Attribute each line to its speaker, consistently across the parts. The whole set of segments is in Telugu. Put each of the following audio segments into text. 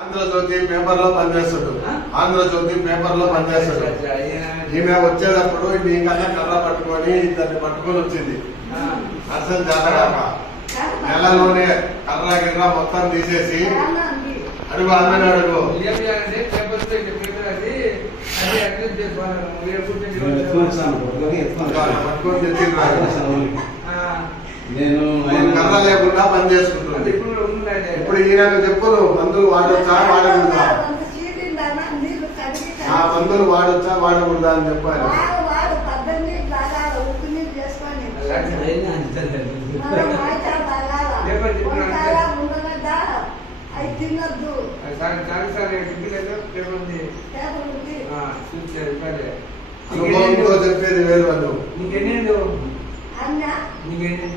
Speaker 1: ఆంధ్రజ్యోతి పేపర్ లో పనిచేస్తాడు ఆంధ్రజ్యోతి పేపర్ లో పనిచేస్తాడు ఈమె వచ్చేటప్పుడు ఇంకా కర్ర పట్టుకొని ఇద్దరిని పట్టుకొని వచ్చింది అర్థం చేస్తాడా నెలలోనే కర్ర గిర్ర మొత్తం తీసేసి అది బాధపడ్డాడు పట్టుకొని తెచ్చింది నేను కర్ర లేకుండా పనిచేసుకుంటున్నాను ఇప్పుడు చెప్పరు మందులు వాడొచ్చా వాడకూడదా ఆ మందులు వాడొచ్చా వాడకూడదా అని చెప్పాను చెప్పేది వేరు వాళ్ళు నీకెన్నీ
Speaker 2: నీకెన్నీ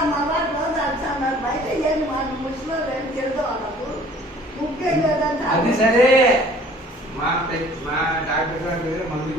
Speaker 2: अभी सर
Speaker 1: डाक्टर मंत्री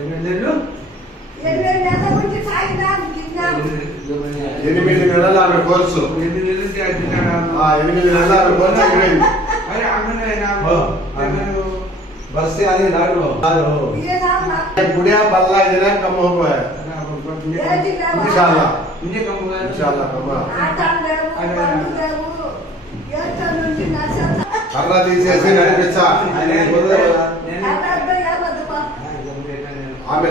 Speaker 2: अभी
Speaker 1: ఎనిమిది నెలలు ఆమె కోర్సు ఎనిమిది
Speaker 3: నెలలు
Speaker 1: కోర్సు అయిపోయింది తీసేసి నడిపించా
Speaker 2: ఆమె